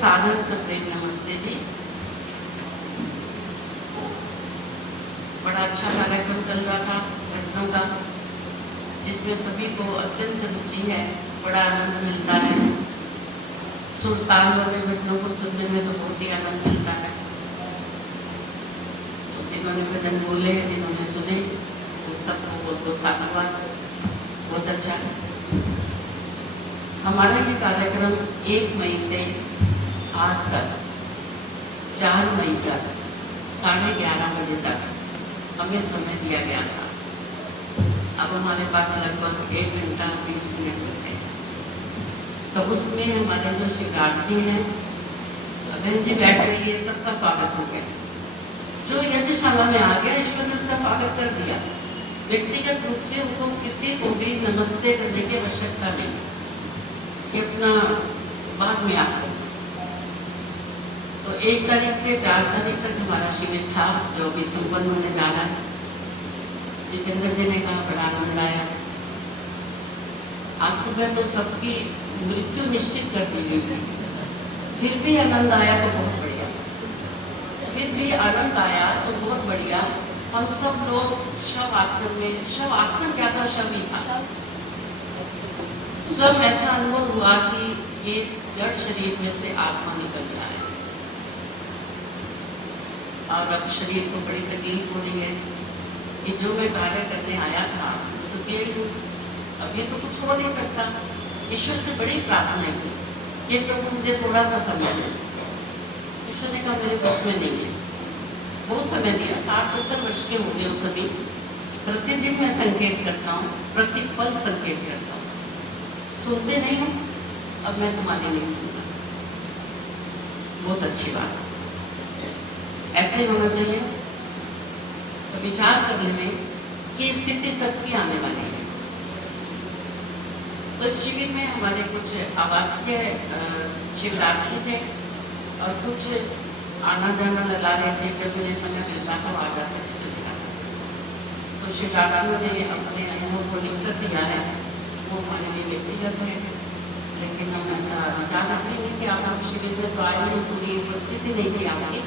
सादर से प्रेम नमस्ते जी। बड़ा अच्छा कार्यक्रम चल रहा था वैष्णव का, जिसमें सभी को अत्यंत रुचि है, बड़ा आनंद मिलता है। सुरताल वाले वैष्णव को सुनने में तो बहुत ही आनंद मिलता है। तो जिन्होंने भजन बोले, जिन्होंने सुने, उन सबको बहुत बहुत साधुवाद। बहुत अच्छा है। हमारा ये कार्यक्रम 1 मई से आज तक 4 मई तक 11:30 बजे तक हमें समय दिया गया था। अब हमारे पास लगभग 1 घंटा 20 मिनट बचे। तो उसमें हमारे जो शिक्षार्थी हैं, बहन जी बैठ गई है, सबका स्वागत हो गया। जो यज्ञशाला में आ गया, ईश्वर ने उसका स्वागत कर दिया। व्यक्तिगत रूप से उनको किसी को भी नमस्ते करने की आवश्यकता नहीं, ये अपना बाद में आकर। तो 1 तारीख से 4 तारीख तक हमारा शिविर था, जो अभी संपन्न होने जा रहा है। जितेंद्र जी ने कहा बड़ा आनंद आया। आज सुबह तो सबकी मृत्यु निश्चित कर दी गई थी, फिर भी आनंद आया तो बहुत बढ़िया। फिर भी आनंद आया तो बहुत बढ़िया। हम सब लोग शव आसन में, शव आसन क्या था, शव ही था। सब ऐसा अनुभव हुआ कि ये जड़ शरीर में से आत्मा निकल गया है और अब शरीर को बड़ी तकलीफ हो रही है कि जो मैं कार्य करने आया था तो अभी तो कुछ हो नहीं सकता। ईश्वर से बड़ी प्रार्थना की, ये प्रभु मुझे थोड़ा सा समय दे। ईश्वर ने कहा मेरे बस में नहीं है। बहुत समय दिया, 60-70 वर्ष के हो गए सभी। प्रतिदिन मैं संकेत करता हूँ, प्रतिपल संकेत करता हूँ। सुनते नहीं हो, अब मैं तुम्हारी नहीं सुनता। बहुत अच्छी बात, ऐसे ही होना चाहिए। तो विचार करने में कि स्थिति सबकी आने वाली है। तो इस शिविर में हमारे कुछ आवासीय शिविरार्थी थे और कुछ आना जाना लगा रहे थे। जब मुझे समय मिलता था वो आ जाते थे, चले जाते थे। तो शिविरार्थियों ने अपने अनुभव को लिख कर दिया है, वो हमारे लिए व्यक्तिगत है, लेकिन हम ऐसा विचार रखेंगे कि आप लोग शिविर में तो आए नहीं, पूरी उपस्थिति नहीं थी आपकी,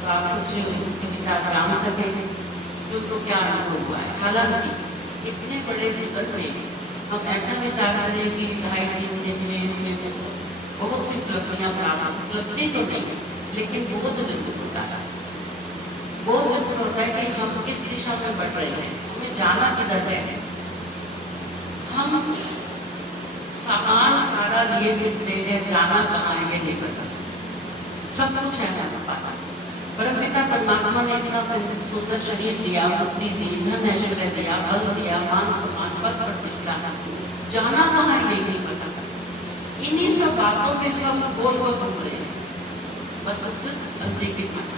तो आप कुछ उनके विचार जान सकेंगे कि उनको क्या अनुभव हुआ है। हालांकि इतने बड़े जीवन में हम ऐसा विचार करें कि 2.5-3 दिन में हमें बहुत सी उपलब्धियाँ प्राप्त, उपलब्धि तो नहीं लेकिन बहुत जरूर होता है। बहुत जरूर होता है कि हम किस दिशा में बढ़ रहे हैं, हमें जाना किधर है। हम सामान सारा लिए फिरते हैं, जाना कहाँ है ये नहीं पता। सब कुछ है ना पता। परमपिता परमात्मा ने इतना सुंदर शरीर दिया, मुक्ति दी, धन ऐश्वर्य दिया, बल दिया, मान सम्मान, पद प्रतिष्ठा, जाना कहाँ है ये नहीं पता। इन्हीं सब बातों में हम बोल बोल घूम रहे हैं, बस सिर्फ अनदेखी माना।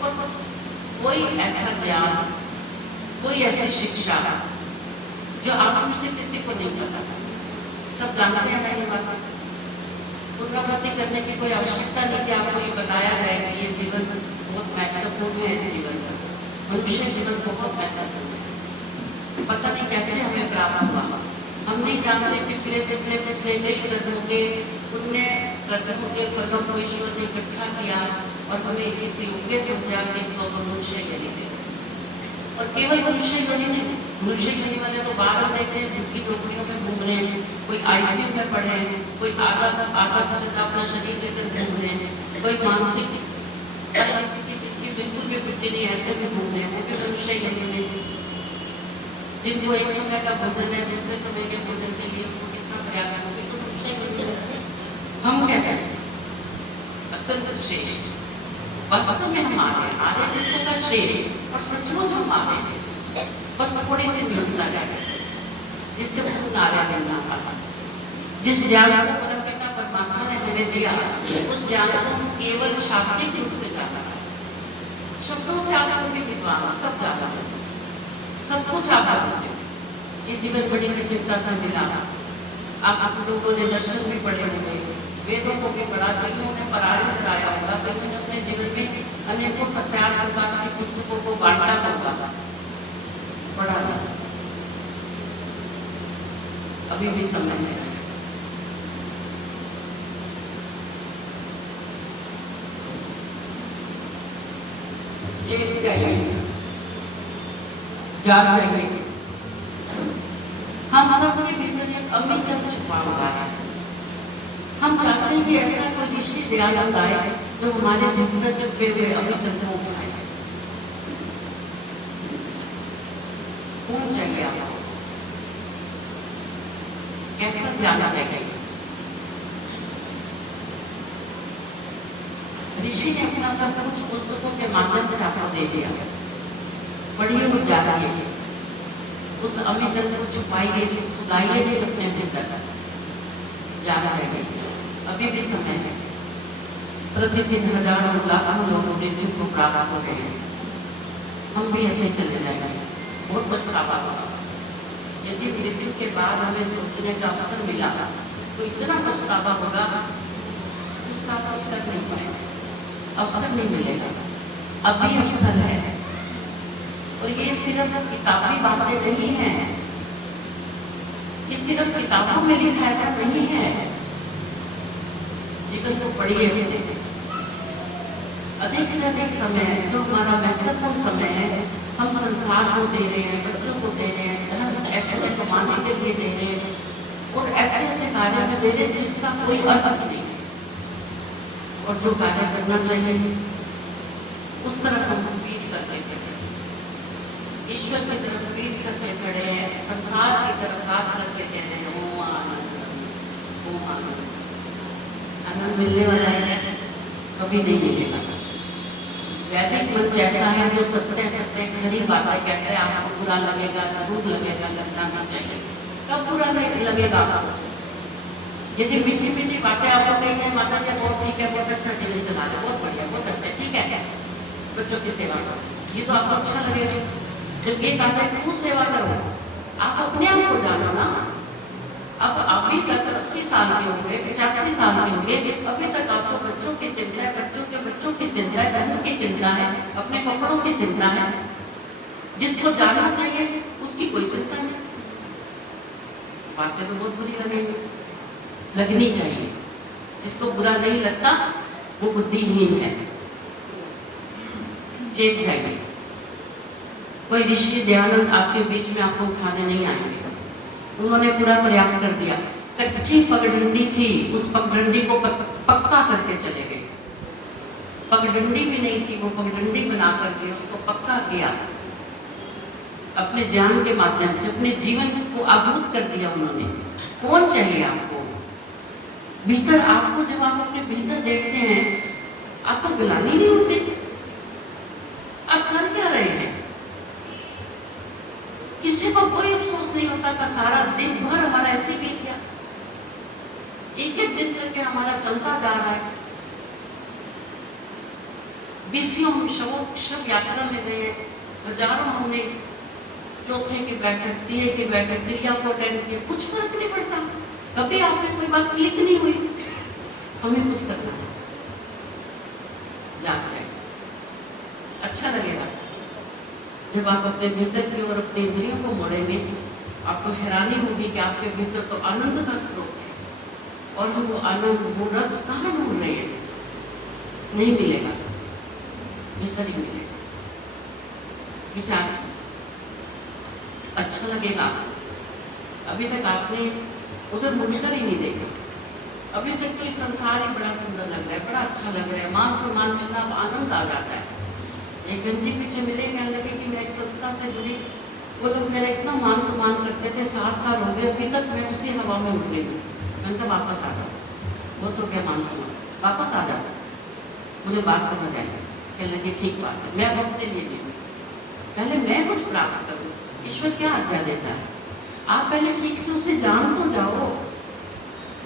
और कोई ऐसा ज्ञान, कोई ऐसी शिक्षा जो आप में से किसी को नहीं पता। सब जानते हैं नहीं बात। पुनरावृत्ति करने की कोई आवश्यकता नहीं कि आपको ये बताया जाए कि ये जीवन बहुत महत्वपूर्ण है। इस जीवन का, मनुष्य जीवन बहुत महत्वपूर्ण है। पता नहीं कैसे हमें प्राप्त हुआ, हम नहीं जानते। पिछले कई कदमों के, उनने कदमों के फलों को ईश्वर ने इकट्ठा किया और हमें इस योग्य समझा कि तो मनुष्य योनि दे। और केवल मनुष्य योनि नहीं, मनुष्य योनि वाले तो बाहर रहते हैं, झुग्गी झोपड़ियों में घूम रहे हैं, कोई आईसीयू में पड़े हैं, कोई आधा अपना शरीर लेकर घूम रहे हैं, कोई मानसिक स्थिति जिसकी बिल्कुल भी बुद्धि नहीं, ऐसे में घूम रहे हैं, वो भी मनुष्य योनि में। जिनको एक समय का भोजन है, दूसरे समय के भोजन के लिए वो कितना प्रयास है, तो मनुष्य योनि में। हम कैसे अत्यंत श्रेष्ठ, वास्तव में हम आ रहे किसको का श्रेष्ठ, और सचमुच हम आ रहे हैं। बस थोड़ी सी न्यूनता है जिससे पूर्ण आर्य बनना था। जिस ज्ञान को परमपिता परमात्मा ने हमें दिया, उस ज्ञान को हम केवल शाब्दिक रूप से जाना है। शब्दों से आप सभी विद्वान सब जाना है, सब कुछ आप जानते हैं। ये जीवन बड़ी कठिनता से मिला। आप लोगों ने दर्शन भी पढ़े होंगे, वेदों को भी पढ़ा, कईयों ने परायण कराया होगा, कईयों ने अपने जीवन में अनेकों सत्यार्थ प्रकाश की पुस्तकों को बांटा होगा, पढ़ा। अभी भी समय है। चेत जाइए, जाग जाइए। हम सबके भीतर एक अमित जब छुपा हुआ है। हम चाहते हैं कि ऐसा कोई ऋषि दयानंद आए जो हमारे भीतर छुपे हुए अमित को उठाए। कौन चाहिए आपको? कैसा ध्यान चाहिए? ऋषि ने अपना सब कुछ पुस्तकों के माध्यम से आपको दे दिया। पढ़िए और जानिए, उस अमित को छुपाइए, सुलाइए भी अपने भीतर। जाना है, अभी भी समय है। प्रतिदिन हजारों लाखों लोग मृत्यु को प्राप्त हो रहे हैं। हम भी ऐसे चले जाएंगे, बहुत पछतावा होगा। यदि मृत्यु के बाद हमें सोचने का अवसर मिला तो इतना पछतावा होगा, उसका कुछ कर नहीं पाएंगे, अवसर नहीं मिलेगा। अभी अवसर है। और ये सिर्फ किताबी बातें नहीं है, ये सिर्फ किताबों में लिखा ऐसा नहीं है। जीवन को पढ़िए अपने। अधिक से अधिक समय, जो हमारा महत्वपूर्ण समय है, हम संसार को दे रहे हैं, बच्चों को दे रहे हैं, धर्म ऐसे कमाने के लिए दे रहे हैं और ऐसे ऐसे कार्य में दे रहे हैं जिसका कोई अर्थ नहीं है। और जो कार्य करना चाहिए उस तरफ हम पीठ करके खड़े, ईश्वर की तरफ पीठ करके खड़े हैं, संसार की तरफ हाथ करके कह रहे हैं ओम आनंद, ओम आनंद। आनंद मिलने वाला है? कभी नहीं मिलेगा। वैदिक मंच ऐसा है जो सत्य सत्य खरी बातें कहते हैं। आपको बुरा लगेगा, जरूर लगेगा, लगना नहीं चाहिए। कब बुरा नहीं लगेगा आपको? यदि मीठी मीठी बातें आपको कही है, माता जी बहुत ठीक है, बहुत अच्छा जीवन चला रहे, बहुत बढ़िया, बहुत अच्छा, ठीक है, बच्चों की सेवा करो, ये तो आपको अच्छा लगेगा। जब ये कहते हैं खुद सेवा करो, आप अपने आप को जानो ना। अब अभी तक 80 साल के होंगे, 85 साल के होंगे, अभी तक आपको बच्चों की चिंता है, बच्चों की चिंता है, धन की चिंता है, अपने कपड़ों की चिंता है। जिसको जानना चाहिए उसकी कोई चिंता नहीं। बातें तो बहुत बुरी लगेंगी, लगनी चाहिए। जिसको बुरा नहीं लगता वो बुद्धिहीन है। चेत जाइए। कोई ऋषि दयानंद आपके बीच में आपको उठाने नहीं आएंगे। उन्होंने पूरा प्रयास कर दिया। कच्ची पगडंडी थी, उस पगडंडी को पक्का करके चले गए। पगडंडी भी नहीं थी, वो पगडंडी बना करके उसको पक्का किया। अपने ज्ञान के माध्यम से अपने जीवन को आभूत कर दिया उन्होंने। कौन चाहिए आपको? भीतर आपको, जब आप अपने भीतर देखते हैं, आपको गिलानी नहीं होती। आप कर क्या रहे हैं? किसी को कोई अफसोस नहीं होता का सारा दिन भर हमारा ऐसे बीत गया। एक एक दिन करके हमारा चलता जा रहा है। 20 हम शव यात्रा में गए, हजारों हमने चौथे की बैठक, दिए की बैठक, क्रिया को अटेंड किया, कुछ फर्क नहीं पड़ता। कभी आपने कोई बात क्लिक नहीं हुई। हमें कुछ करना है, जाग जाए, अच्छा लगेगा। जब आप अपने भीतर की ओर अपने इंद्रियों को मोड़ेंगे, आपको हैरानी होगी कि आपके भीतर तो आनंद का स्रोत है, और हम वो आनंद, वो रस कहाँ ढूंढ रहे हैं? नहीं मिलेगा, भीतर ही मिलेगा। विचार अच्छा लगेगा। अभी तक आपने उधर मुड़कर ही नहीं देखा। अभी तक तो ये संसार ही बड़ा सुंदर लग रहा है, बड़ा अच्छा लग रहा है, मान सम्मान मिलना, आनंद आ जाता है। एक बहन पीछे मिले, कहने लगे कि मैं एक संस्था से जुड़ी, वो लोग मेरा इतना मान सम्मान करते थे, 7 साल हो गए, अभी तक मैं उसी हवा में उठ गई हूँ। मैंने कहा वापस आ जाओ, वो तो क्या मान सम्मान, वापस आ जाओ। मुझे बात समझ आई। कहने लगे ठीक बात है, मैं अपने लिए जीऊँ, पहले मैं कुछ प्राप्त करूँ। ईश्वर क्या आज्ञा देता है? आप पहले ठीक से उसे जान तो जाओ।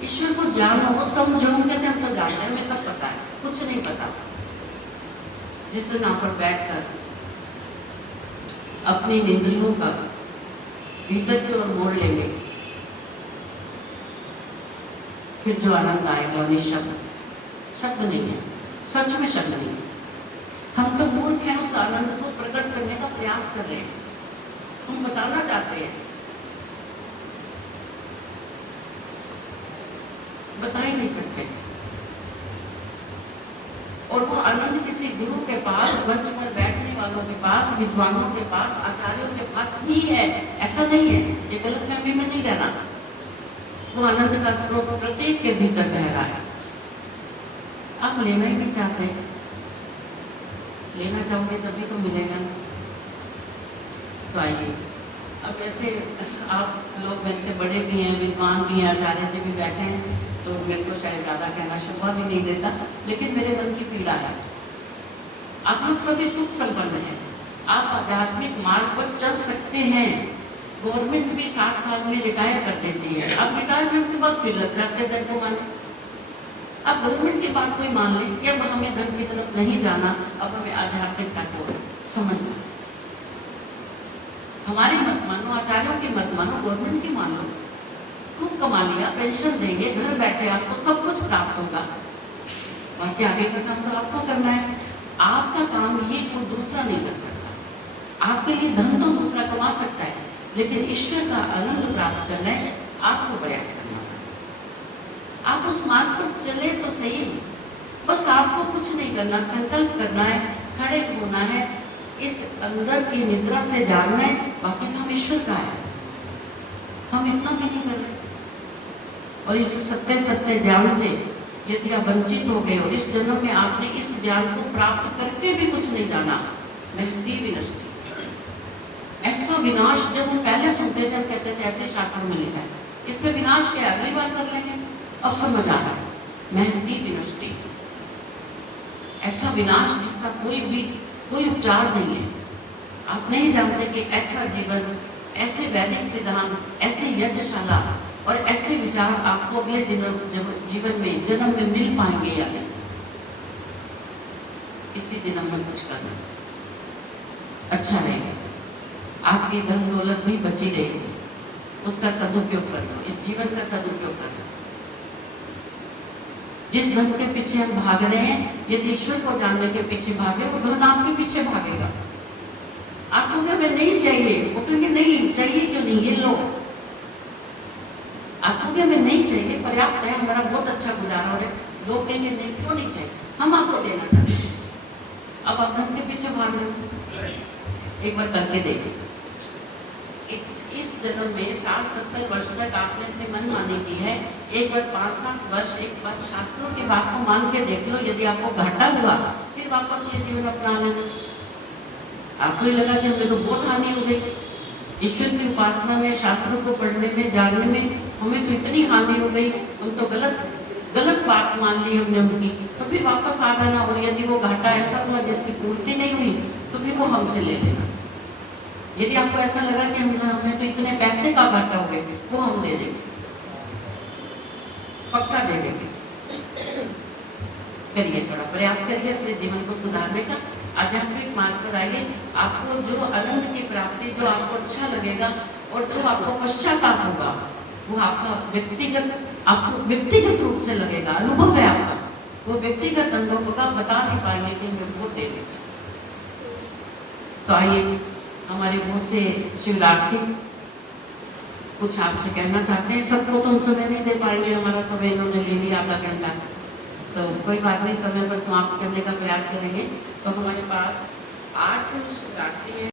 ईश्वर को जानो, समझो। कहते हम तो जानते हैं, हमें सब पता है, कुछ नहीं पता। जिस दिन आप पर बैठकर अपनी इंद्रियों का भीतर की ओर मोड़ लेंगे, फिर जो आनंद आएगा निःशब्द, शब्द नहीं है, सच में शब्द नहीं है। हम तो मूर्ख हैं, उस आनंद को प्रकट करने का प्रयास कर रहे हैं, हम बताना चाहते हैं, बता ही नहीं सकते। और वो आनंद किसी गुरु के पास मंच पर बैठने वालों के पास, विद्वानों के पास, आचार्यों के पास ही है, ऐसा नहीं है। ये गलतफहमी में नहीं रहना। वो आनंद का स्रोत प्रत्येक के भीतर बह रहा है। आप लेना ही नहीं चाहते, लेना चाहोगे तभी तो मिलेगा ना। तो आइए, अब ऐसे आप लोग मेरे से बड़े भी हैं, विद्वान भी हैं, आचार्य जी भी बैठे हैं, तो मेरे को शायद ज़्यादा कहना शोभा भी नहीं देता, लेकिन मेरे मन की पीड़ा है। आप लोग सभी सुख संपन्न हैं, आप आध्यात्मिक मार्ग पर चल सकते हैं। गवर्नमेंट भी 60 साल में रिटायर कर देती है, अब रिटायरमेंट के बाद फिर लग जाते धन को माने। अब गवर्नमेंट की बात कोई मान ले कि अब हमें धन की तरफ नहीं जाना, अब हमें आध्यात्मिकता को समझना। हमारी मत मानो, आचार्यों की मत मानो, गवर्नमेंट की मान लो। खूब कमा लिया, पेंशन देंगे, घर बैठे आपको सब कुछ प्राप्त होगा, और क्या आगे का काम तो आपको करना है। आपका काम ये कोई दूसरा नहीं कर सकता। आपके लिए धन तो दूसरा कमा सकता है, लेकिन ईश्वर का आनंद प्राप्त करना है, आपको प्रयास करना है। आप उस मार्ग पर चले तो सही, बस आपको कुछ नहीं करना, संकल्प करना है, खड़े होना है, इस अंदर की निद्रा से जागना है। बाकी काम ईश्वर का है, हम इतना भी नहीं कर रहे। और इस सत्य सत्य ज्ञान से यदि आप वंचित हो गए और इस जन्म में आपने इस ज्ञान को प्राप्त करके भी कुछ नहीं जाना, महती विनष्टि, ऐसा विनाश जब हम पहले सुनते थे, हम कहते थे ऐसे शास्त्र में लिखा है, इसमें विनाश क्या अगली बार कर लेंगे, अब समझ आ रहा है, महती विनष्टि, ऐसा विनाश जिसका कोई उपचार नहीं है। आप नहीं जानते कि ऐसा जीवन, ऐसे वैदिक सिद्धांत, ऐसे यज्ञशाला और ऐसे विचार आपको अगले जीवन में जन्म में मिल पाएंगे या नहीं। इसी जन्म में कुछ करना अच्छा रहेगा, आपकी धन दौलत भी बची रहेगी, उसका सदुपयोग करना, इस जीवन का सदुपयोग करना। जिस धन के पीछे हम भाग रहे हैं, यदि ईश्वर को जानने के पीछे भागे, वो धन आपके पीछे भागेगा। आप कहोगे हमें नहीं चाहिए, वो कहेंगे नहीं चाहिए, क्यों नहीं, ये लो। आप कहोगे हमें नहीं चाहिए, पर्याप्त है, हमारा बहुत अच्छा गुजारा हो रहा है, लोग कहेंगे नहीं, क्यों नहीं चाहिए, हम आपको देना चाहते हैं। अब आप धन के पीछे भाग रहे हो, एक बार करके देखिए। इस जन्म में 60-70 वर्ष तक आपने अपनी मनमानी की है, एक बार 5-7 वर्ष एक बार शास्त्रों की बात को मान के देख लो। यदि आपको घाटा हुआ, फिर वापस ये जीवन अपना लेना। आपको ये लगा कि हमें तो बहुत हानि हो गई, ईश्वर की उपासना में, शास्त्रों को पढ़ने में, जानने में हमें तो इतनी हानि हो गई, हम तो गलत बात मान ली हमने उनकी, तो फिर वापस आ जाना। और यदि वो घाटा ऐसा हुआ जिसकी पूर्ति नहीं हुई, तो फिर वो हमसे ले लेना। यदि आपको ऐसा लगा कि हमें तो इतने पैसे का घाटा हो गए, वो हम दे देंगे, पक्का दे देंगे। करिए, थोड़ा प्रयास करिए अपने जीवन को सुधारने का, आध्यात्मिक मार्ग पर आइए। आपको जो आनंद की प्राप्ति, जो आपको अच्छा लगेगा और जो आपको पश्चाताप होगा, वो आपको व्यक्तिगत रूप से लगेगा, अनुभव है आपका, वो व्यक्तिगत अनुभव होगा, बता नहीं पाएंगे कि हमें वो दे देगा। तो आइए, हमारे मुंह से शिवरात्रि कुछ आपसे कहना चाहते हैं। सबको तो हम समय नहीं दे पाएंगे, हमारा समय इन्होंने ले लिया आधा घंटा, तो कोई बात नहीं, समय पर समाप्त करने का प्रयास करेंगे। तो हमारे पास 8 शिवरात्रि है।